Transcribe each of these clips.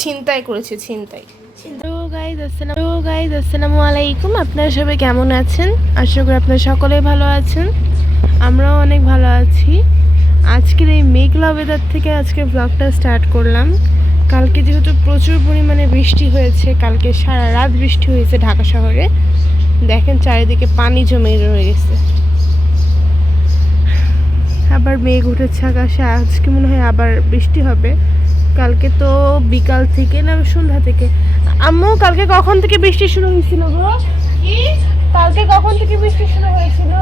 ছিনতাই করেছে, ছিনতাই। আসসালামু আলাইকুম। আপনারা সবাই কেমন আছেন? আশা করি আপনারা সকলেই ভালো আছেন। আমরাও অনেক ভালো আছি। আজকের এই মেঘলা ওয়েদার থেকে আজকে ব্লগটা স্টার্ট করলাম। কালকে যেহেতু প্রচুর পরিমাণে বৃষ্টি হয়েছে, কালকে সারা রাত বৃষ্টি হয়েছে ঢাকা শহরে। দেখেন চারিদিকে পানি জমে রয়ে গেছে। আবার মেঘ উঠেছে আকাশে, আজকে মনে হয় আবার বৃষ্টি হবে। কালকে তো বিকাল থেকে না সন্ধ্যা থেকে। আম্মু কালকে কখন থেকে বৃষ্টি শুরু হয়েছিল গো? কালকে কখন থেকে বৃষ্টি শুরু হয়েছিল?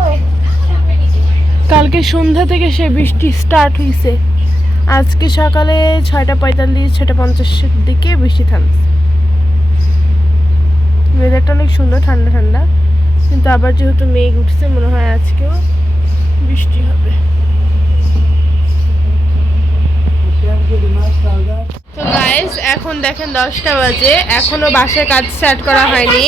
কালকে সন্ধ্যা থেকে সে বৃষ্টি স্টার্ট হয়েছে। আজকে সকালে 6:45 6:50 দিকে বৃষ্টি থামছে। ওয়েদারটা অনেক সুন্দর, ঠান্ডা ঠান্ডা, কিন্তু আবার যেহেতু মেঘ উঠছে মনে হয় আজকেও বৃষ্টি হবে। তো গাইস এখন দেখেন 10টা বাজে, এখনো বাসায় কাজ স্টার্ট করা হয়নি।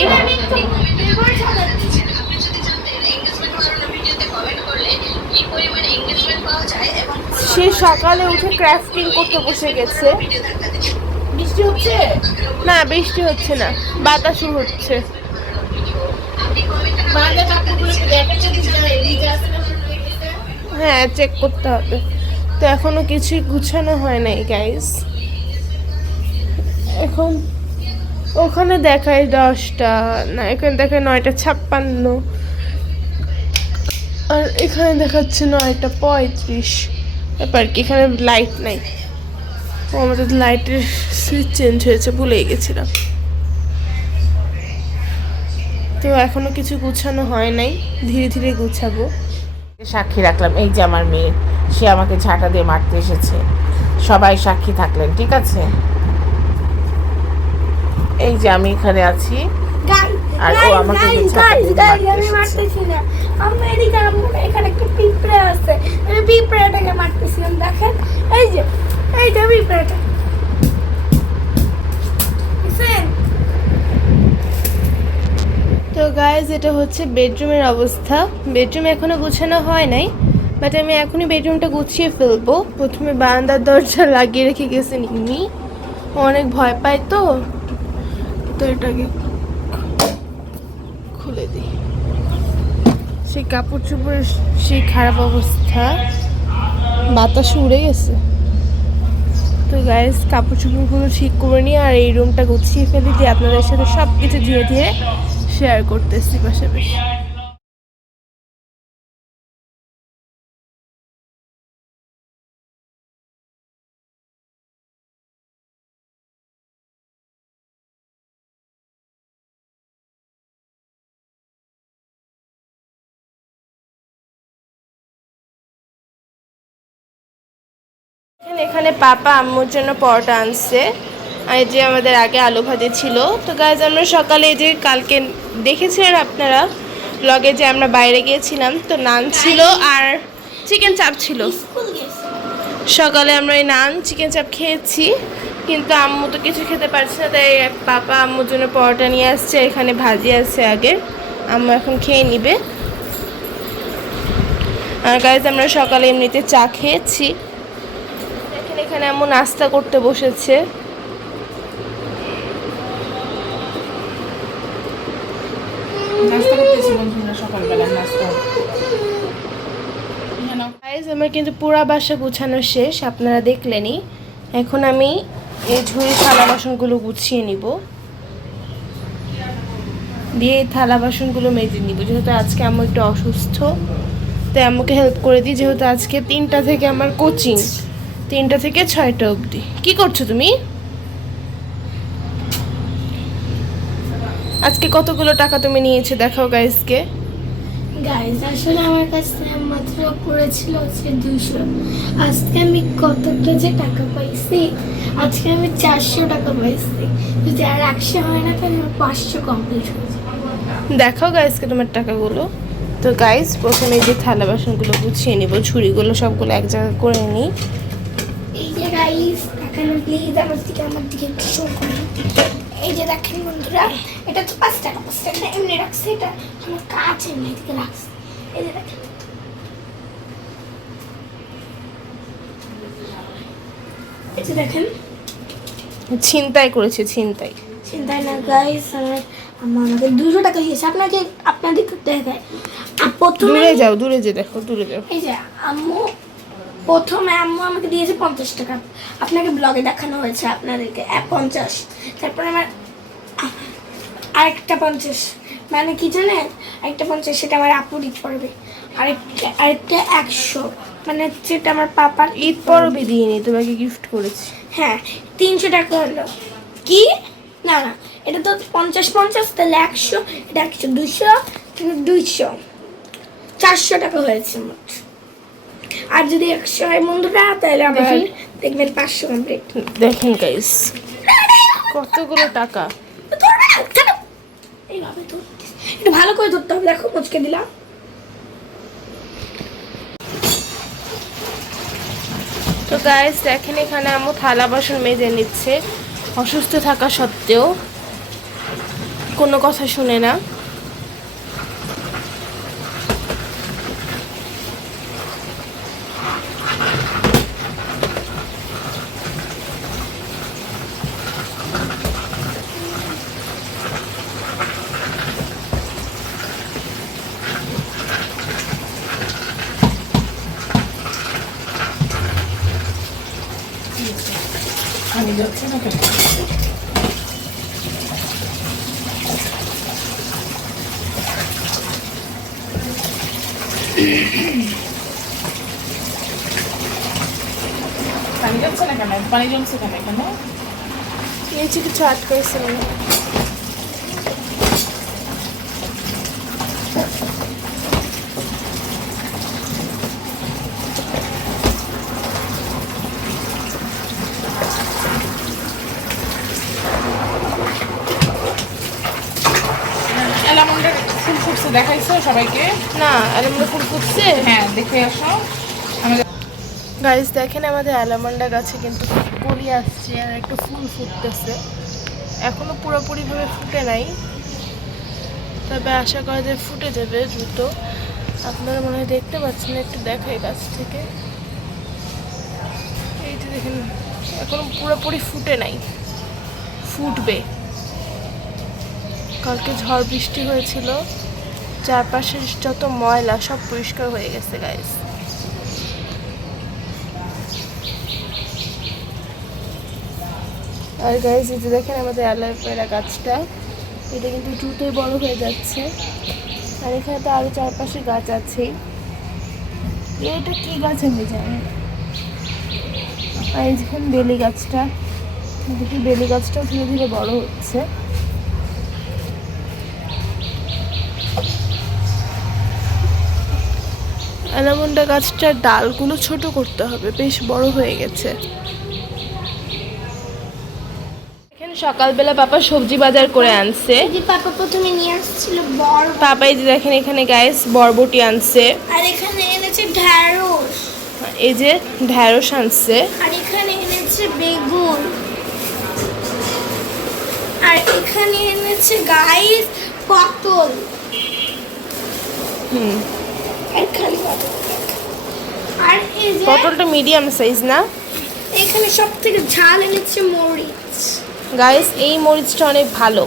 সে সকালে উঠে ক্রাফটিং করতে বসে গেছে। বৃষ্টি হচ্ছে না? বৃষ্টি হচ্ছে না, বাতাসও হচ্ছে। হ্যাঁ, চেক করতে হবে। তো এখনো কিছুই গুছানো হয় নাই গাইস। এখন ওখানে দেখায় 10টা, না এখানে দেখায় 9:56, আর এখানে দেখাচ্ছে 9:35। ব্যাপার কি, এখানে লাইট নাই। ও আমাদের লাইটের সুইচ চেঞ্জ হয়েছে, ভুলেই গেছিলাম। তো এখনো কিছু গুছানো হয় নাই, ধীরে ধীরে গুছাবো। সাক্ষী রাখলাম, এই যে আমার মেয়ে, সে আমাকে ঝাঁটা দিয়ে মারতে এসেছে। সবাই সাক্ষী থাকলেন, ঠিক আছে? এই যে আমি এখানে আছি আর ও আমাকে ঝাঁটা দিয়ে মারতে এসেছে। আমি এদিকে এখানে একটা পিঁপড়ে আছে, আমি পিঁপড়াটাকে মারতেছিলাম। দেখেন এই যে এইটা পিঁপড়াটা। তো গাইজ এটা হচ্ছে বেডরুমের অবস্থা। বেডরুম এখনো গুছানো হয় নাই, বাট আমি এখনই বেডরুমটা গুছিয়ে ফেলবো। প্রথমে বারান্দার দরজা লাগিয়ে রেখে গেছে নিমি, অনেক ভয় পায়। তো এটাকে খুলে দিই। সেই কাপড় চোপড়ের সেই খারাপ অবস্থা, বাতাস উড়ে গেছে। তো গাইজ কাপড় চোপড়গুলো ঠিক করে নিই আর এই রুমটা গুছিয়ে ফেলি, দিয়ে আপনাদের সাথে সব কিছু ধীরে ধীরে শেয়ার করতেছি পাশাপাশি। এখানে পাপা আম্মুর জন্য পরোটা আনছে, আর এই যে আমাদের আগে আলু ভাজি ছিল। তো গাইজ আমরা সকালে এই যে কালকে দেখেছিলেন আপনারা ব্লগে যে আমরা বাইরে গিয়েছিলাম, তো নান ছিল আর চিকেন চাপ ছিল। সকালে আমরা এই নান চিকেন চাপ খেয়েছি, কিন্তু আম্মু তো কিছু খেতে পারছে না, তাই পাপা আম্মুর জন্য পরোটা নিয়ে আসছে। এখানে ভাজি আছে আগে, আম্মু এখন খেয়ে নিবে। আর গাইজ আমরা সকালে এমনিতে চা খেয়েছি। এখানে আম্মু নাস্তা করতে বসেছে। আমার কিন্তু পুরা বাসা গুছানো শেষ, আপনারা দেখলেনই। এখন আমি এই ঝুড়ি থালা বাসনগুলো গুছিয়ে নিব, দিয়ে এই থালা বাসনগুলো মেজে নিব। যেহেতু আজকে আম্মু একটু অসুস্থ, তাই আম্মুকে হেল্প করে দিই। যেহেতু আজকে 3টা থেকে আমার কোচিং, 3টা থেকে 6টা অবধি। কি করছো তুমি? আজকে কতগুলো টাকা তুমি নিয়েছো দেখাও গাইজকে। গাইজ আসলে আমার কাছে মাত্র পড়েছিল হচ্ছে 200। আজকে আমি কতটা যে টাকা পাইছি, আজকে আমি 400 টাকা পাইছি। যদি আর 100 হয় না তাহলে আমার 500 কমপ্লিট হয়ে যাবে। দেখাও গাইজকে তোমার টাকাগুলো। তো গাইজ প্রথমে এই যে থালা বাসনগুলো গুছিয়ে নিব, ঝুড়িগুলো সবগুলো এক জায়গায় করে নিই। এই যে গাইজ টাকা প্লিজ আমার দিকে একটু শো করুন। এই যে দেখেন বন্ধুরা, এটা তো 5 টাকা এমনি রাখছে, এটা আমার কাজ এমনি দিকে রাখছে। এই যে দেখেন, এই যে দেখেন ছিনতাই করেছে, ছিনতাই। চিন্তায় না গাইস, আমার আম্মা আমাকে 200 টাকা দিয়েছে। আপনাদেরকে দেখায়। প্রথমে দূরে যাও, দূরে যে দেখো, দূরে যাও। এই যে প্রথমে আম্মু আমাকে দিয়েছে 50 টাকা। আপনাকে ব্লগে দেখানো হয়েছে আপনাদেরকে 50। তারপরে আমার আরেকটা 50, মানে কি জানেন, একটা 50 সেটা আমার আপু ঈদ পড়বে। আরেকটা 100, মানে হচ্ছে এটা আমার পাপার ঈদ পরবই দিইনি, তোমাকে গিফট করেছি। হ্যাঁ 300 টাকা হলো কি, না না, এটা তো 50 তাহলে 100, এটা 100, 200, 200, 400 টাকা হয়েছে মোট। আর যদি 100 হয় বন্ধুরা, তাহলে আবার দেখবেন 500 কমপ্লিট। দেখেন গাইস কতগুলো টাকা। এইভাবে তো একটু ভালো করে ধরতে হবে, দেখো মুচকে দিলাম। তো গাইস দেখেন এখানে আম্মু থালা বাসন মেজে নিচ্ছে, অসুস্থ থাকা সত্ত্বেও কোনো কথা শুনে না। আমি যাচ্ছি না কেন? পানি যাচ্ছে না কেন? পানি জমছে কেন এখানে? নিচে কিছু আটকাইছে মনে হয়। অ্যালামন্ডের ফুল ফুটছে দেখাইছো সবাইকে? না অ্যালমন্ডা ফুল ফুটছে। হ্যাঁ দেখে আসো। আমাদের গাইস দেখেন আমাদের অ্যালমন্ডা গাছে কিন্তু কলি আসছে আর একটু ফুল ফুটতেছে, এখনো পুরোপুরিভাবে ফুটে নাই, তবে আশা করা যায় ফুটে যাবে দ্রুত। আপনারা মনে হয় দেখতে পাচ্ছেন, একটু দেখাই গাছ থেকে। এই যে দেখেন এখনো পুরোপুরি ফুটে নাই, ফুটবে। কালকে ঝড় বৃষ্টি হয়েছিল, চারপাশের যত ময়লা সব পরিষ্কার হয়ে গেছে গাইস। আর গাইস এই যে দেখেন আমাদের অ্যালোভেরা গাছটা, এটা কিন্তু দ্রুতই বড় হয়ে যাচ্ছে। আর এখানে তো আরো চারপাশে গাছ আছেই। এটা কি গাছ আমি জানি না। আর এই যেখানে বেলি গাছটা, দেখি বেলি গাছটাও ধীরে ধীরে বড় হচ্ছে। অ্যালমন্ডা গাছটার ডালগুলো ছোট করতে হবে, বেশ বড় হয়ে গেছে। এখানে সকালবেলা পাপা সবজি বাজার করে আনছে। এই যে পাপা প্রথমে নিয়ে আসছিল বড়, পাপা এই যে দেখেন এখানে গাইস বরবটি আনছে, আর এখানে এনেছে ঢ্যাঁড়স, এই যে ঢ্যাঁড়স আনছে, আর এখানে এনেছে বেগুন, আর এখানে এনেছে গাইস পটল। এখানে পটল, আর এই যে পটলটা মিডিয়াম সাইজ না এখানে সব থেকে ঝাল এনেছে মরিচ। গাইস, এই মরিচটা অনেক ভালো।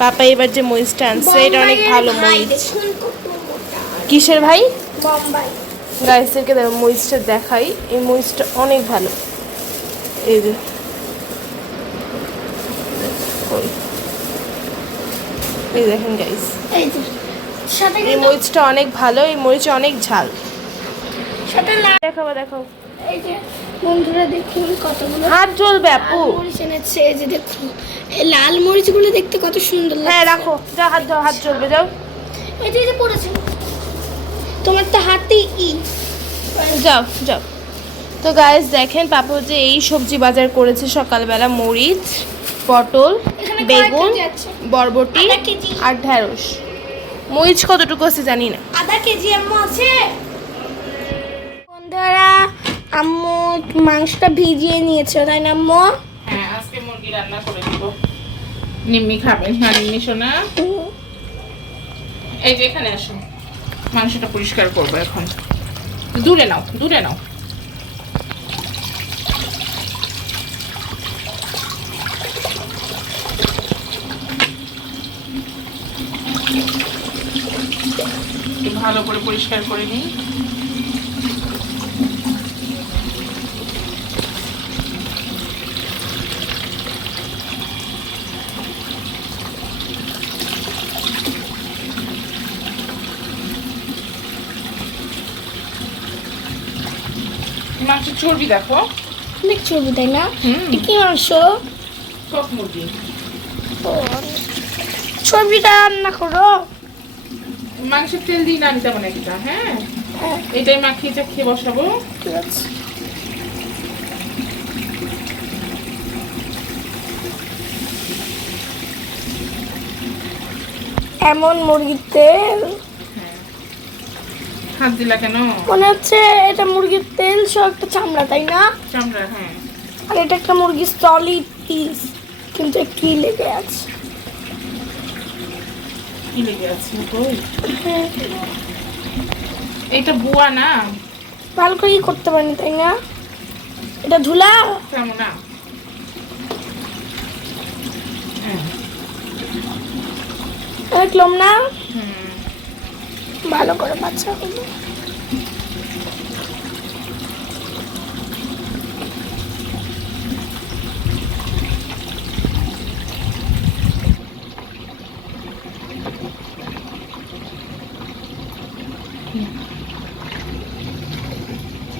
পাপা এবার যে মরিচটা আনছে এটা অনেক ভালো ভাই মরিচ। দেখুন কত মোটা, কিসের ভাই? বোম্বাই। গাইসেরকে দেখো মরিচটা দেখাই, এই মরিচটা অনেক ভালো। এই যে কই, এই দেখেন গাইস, এই যে সাথে এই কিন্তু মরিচটা অনেক ভালো, এই মরিচে অনেক ঝাল। সাথে লাল, দেখাবো দেখাও, এই যে বন্ধুরা দেখুন কতগুলো হাত জ্বলবে আপু। লাল মরিচ এনেছে। এই যে দেখুন এই লাল মরিচগুলো দেখতে কত সুন্দর লাগছে। হ্যাঁ রাখো, যাও হাত যাও, হাত জ্বলবে, যাও এই যে পড়েছে, তোমার তো হাতে যাও যাও। তো গাইস দেখেন পাপা হচ্ছে এই সবজি বাজার করেছে সকালবেলা, মরিচ, পটল, এখানে বেগুন, কয়েক কেজি আছে? বরবটি আধা কেজি। আর ঢ্যাঁড়স। মরিচ কতটুকু আছে জানি না। আধা কেজি আম্মু আছে। বন্ধুরা আম্মু মাংসটা ভিজিয়ে নিয়েছে, তাই না আম্মু? হ্যাঁ আজকে মুরগি রান্না করে দিব। নিম্মি খাবেন? হ্যাঁ নিম্মি সোনা, এই যে এখানে আসো, মাংসটা পরিষ্কার করবো এখন। দূরে নাও, দূরে নাও। ভালো করে পরিষ্কার করে নিই। মাংসের চর্বি দেখো, অনেক চর্বি তাই না? এটা কি মাংস? কক মুরগি। ও, চর্বিটা রান্না করো। মাংসের তেল দিই না আমি তেমন একটা। হ্যাঁ, হ্যাঁ, এটাই মাখিয়ে চাখিয়ে বসাবো। ঠিক আছে। এমন মুরগির তেল হাত দিলা কেন? মনে হচ্ছে এটা মুরগির তেল সহ একটা চামড়া তাই না? চামড়া, হ্যাঁ। আর এটা একটা মুরগির সলিড পিস, কিন্তু কি লেগে আছে? কি লেগে আছে? কই? এটা বুয়া না? ভালো করে করতে পারিনি তাই না? এটা ধুলা? কেমন না? দেখলাম না, ভালো করে বাচ্চা হলো।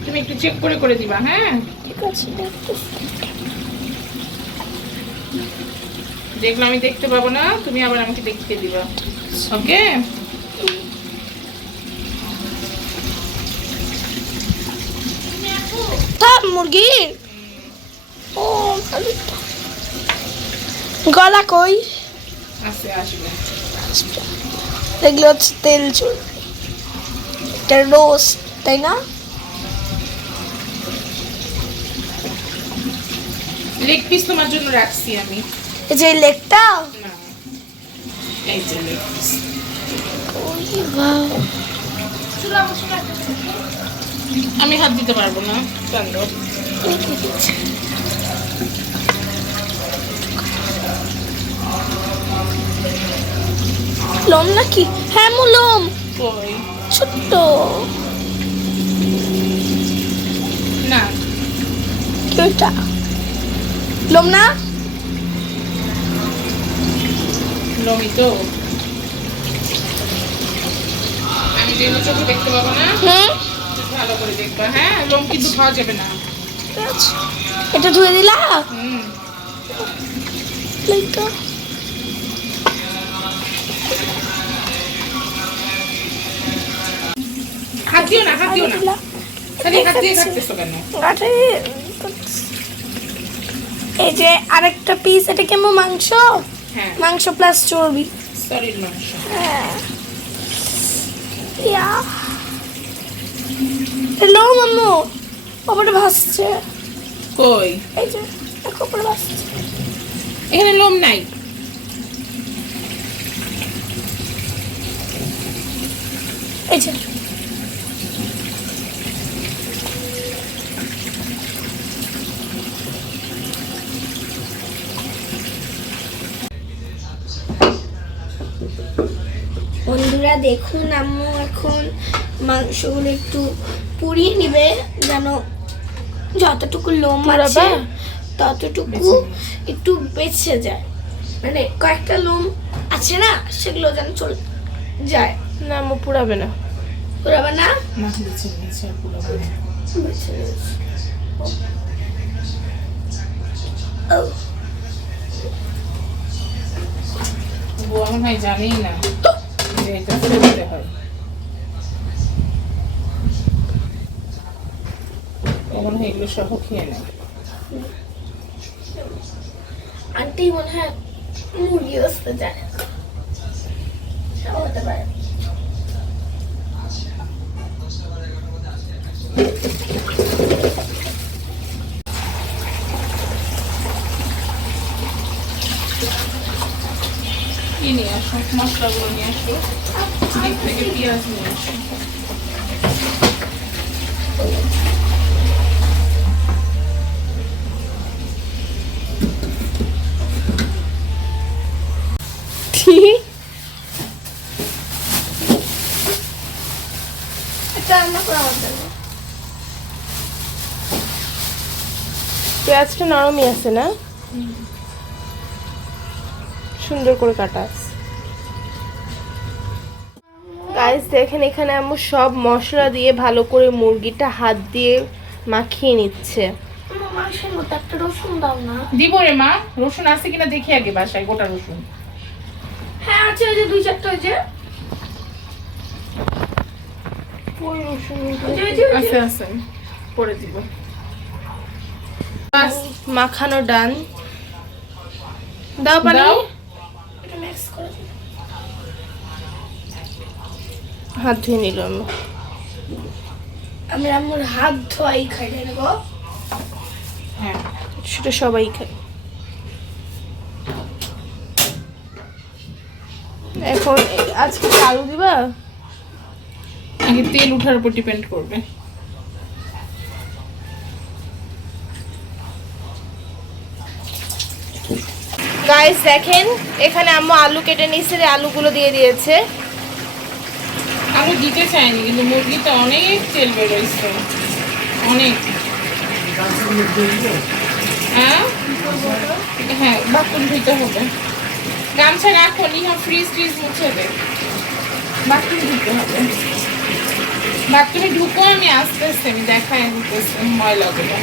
তুমি একটু চেক করে করে দিবা। হ্যাঁ, ঠিক আছে, দেখতেছি। যেগুলো আমি দেখতে পাবো না তুমি আবার আমাকে দেখতে দিবা। ওকে? মুরগি ও ভালো তো। গলা কই? আস্তে আসবে। এগুলো হচ্ছে তেল চর্বি, এটা রোস্ট তাই না? লেগ পিস তোমার জন্য রাখছি আমি। এই যে লেগটা, না, এই যে লেগ পিস। আমি হাত দিতে পারবো না, কান্দ। লোম নাকি? হ্যাঁ লোম, কই? ছোট্ট। না, কি ওইটা? লোম না? লোমই তো। আমি যেগুলো চোখে দেখতে পাবো না ভালো করে দেখবা। হ্যাঁ, লোম কিন্তু খাওয়া যাবে না। এটা ধুয়ে দিলা? লেগটা হাত দিও না, হাত দিও না। খালি হাত দিয়ে থাকতেছো কেন? আরে, এই যে আরেকটা পিস, এটা কেমন মাংস? হ্যাঁ, মাংস প্লাস চর্বি। শরীর মাংস। হ্যাঁ, ইয়া হ্যালো মাম্মু, ওপরে ভাসছে। কই? এই যে দেখো, ওপরে ভাসছে। এখানে লোম নাই। এই যে বন্ধুরা দেখুন, আম্মু এখন মাংসগুলো একটু পুড়িয়ে নিবে, যেন যতটুকু লোম আছে ততটুকু একটু বেঁচে যায়। মানে কয়েকটা লোম আছে না, সেগুলো যেন চলে যায়। না আম্মু পুড়াবে না। পুরাবে না? না, নিচে নিচে পুরো বলে। বেঁচে গেছে। ও, বুয়া মনে হয় জানেই না যে এটা করতে হয়। মনে হয় এগুলো সহ খেয়ে নেয়। আন্টি মনে হয় মুরগি আসতে জানে না, সেটাও হতে পারে। কি নিয়ে আসো? মশলাগুলো নিয়ে আসো, দিক থেকে পেঁয়াজ নিয়ে আসো। পেঁয়াজটা নরমই আছে না, সুন্দর করে কাটা আছে। গাইস দেখেন এখানে আম্মু সব মশলা দিয়ে ভালো করে মুরগিটা হাত দিয়ে মাখিয়ে নিচ্ছে। আমার মাংসের মতো একটা রসুন দাও না। দিব রে মা, রসুন আছে কিনা দেখি আগে বাসায়, গোটা রসুন। হ্যাঁ আছে, ওই যে 2-4টা, ওই যে ওই রসুন আছে আছে, পরে দিব। বাস মাখানো ডান দাও পানি, দাও। এটা মিক্স করে দিই। হাত ধুয়ে নিল আম্মু। আমি আমার হাত ধোয়াই খাই নেব। হ্যাঁ সেটা সবাই খায়। এখন আজকে কি আলু দিবা? আগে তেল উঠার উপর ডিপেন্ড করবে। গাইস দেখেন এখানে আম্মু আলু কেটে নিয়েছে, আলুগুলো দিয়ে দিয়েছে। আলু দিতে চাইনি, কিন্তু মুরগিতে অনেক তেল বেরোইছে, অনেক। হ্যাঁ হ্যাঁ, বাথরুম ধুইতে হবে। গামছা রাখো, নিহা ফ্রিজ ট্রিজ মুছে দে। বাথরুম ধুইতে হবে। বাথরুমে ঢুকো, আমি আস্তে আস্তে আমি দেখাই দিতেছি ময়লাগুলো।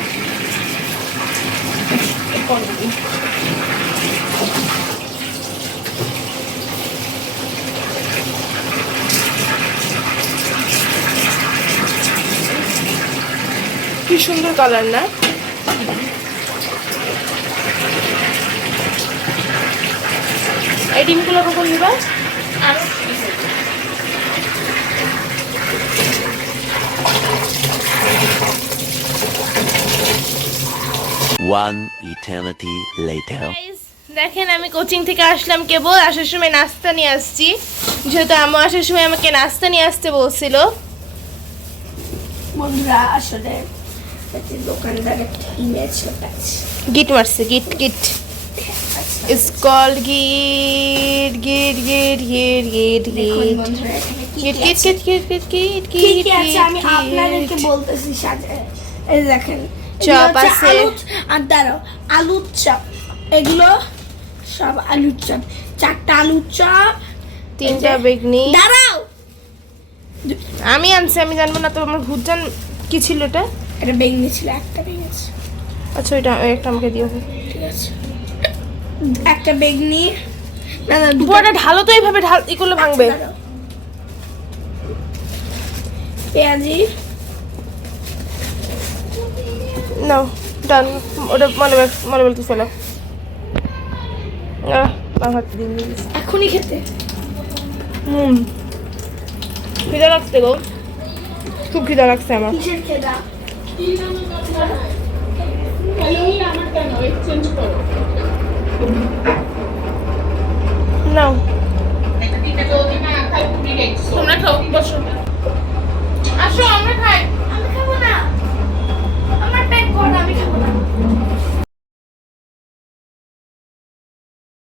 কি সুন্দর কালার না? এই ডিমগুলো কখন দিবা? আরো One eternity later. Guys, দেখেন আমি কোচিং থেকে আসলাম, কেবল আসার সময় নাস্তা নিয়ে আসছি, যেহেতু আম্মু আসার সময় আমাকে নাস্তা নিয়ে আসতে বলছিল। বন্ধুরা আসলে দোকানদারের ইমেজ আছে, গিট মারছে, গিট গিট ইজ কল্ড গিট গিট গিট গিট গিট দেখুন গিট বন্ধুরা এখানে কি গিট কি গিট আছে। গিট গিট গিট কি গিট কি আছে আমি আপনাদেরকে বলতেছি। সাজে এই দেখেন, চপ এগুলো হচ্ছে আছে। আর দাঁড়াও, আলুর চপ, এগুলো সব আলুর চপ। 4টা আলুর চপ, 3টা বেগনি। দাঁড়াও, আমি আনছি, আমি জানবো না তো। আমার ভুজান কি ছিল এটা? এটা বেগনি ছিল, একটা বেগনি। আচ্ছা ওইটা একটা আমাকে দিও। ঠিক আছে, একটা বেগনি। না না, পুরোটা ঢালো তো, এইভাবে ঢাল ই করলে ভাঙবে। দাঁড়াও। পেঁয়াজি, নাও ডান, ওটা মনে বলতে ফেলো। হাত দিন দিয়েছি। এখনই খেতে। খিদা লাগছে গো, খুব খিদা লাগছে আমার। কিসের খেদা? নাও তোমরা খাও, বসো।